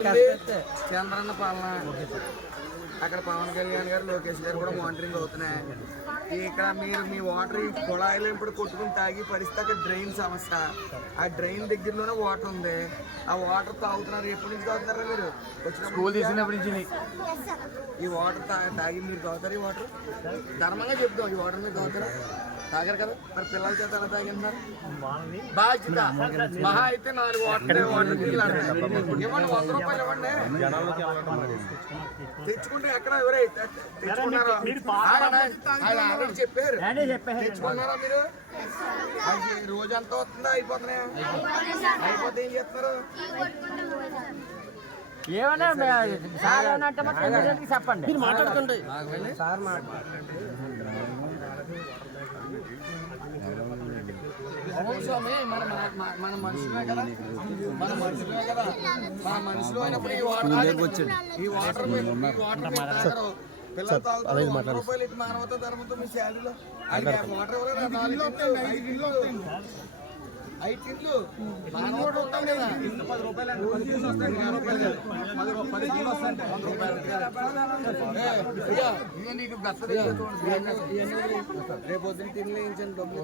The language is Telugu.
చంద్రన్న పాలన అక్కడ పవన్ కళ్యాణ్ గారు లోకేష్ గారు కూడా మానిటరింగ్ అవుతున్నాయి. ఇక్కడ మీరు మీ వాటర్ కుళాయిలు ఇప్పుడు కొట్టుకుని తాగి పరిస్థితి అక్కడ డ్రైన్ సమస్య. ఆ డ్రైన్ దగ్గరలోనే వాటర్ ఉంది. ఆ వాటర్ తాగుతున్నారు. ఎప్పటి నుంచి తాగుతున్నారా మీరు? స్కూల్ తీసినప్పటి నుంచి ఈ వాటర్ తాగి మీరు తాగుతారు. ఈ వాటర్ ధర్మంగా చెప్తాం. ఈ వాటర్ మీరు తాగుతారా? తాగారు కదా. మరి పిల్లల చేత ఎలా తాగినారు? బాధ్యత మహా అయితే 4 వాటర్ ఇవ్వండి. 100 రూపాయలు ఇవ్వండి. తెచ్చుకుంటే ఎక్కడ ఎవరే తెచ్చుకున్నారో చెప్పారు. తెచ్చుకున్నారా మీరు? రోజంతా వస్తుందా? అయిపోతున్నాయా? అయిపోతే ఏం చేస్తున్నారు? చెప్పండి. మాట్లాడుతుంటే స్వామి మన మనుషులే కదా. మన మనుషులే కదా. మన మనుషులు అయినప్పుడు ఈ వాటర్ తాగరు. పిల్లలు తాగుతారు. 100 రూపాయలు ఇటు మానవత ధర్మంతో మీ శాలరీలో వాటర్ ఎవరైనా 5 టిన్లు మానవత ఉంటాం కదా. 10 రూపాయలు 10 కిలో వస్తాయంటే 100 రూపాయలు. నీకు రేపు పొద్దున్న తినలేయించండి డబ్బులు.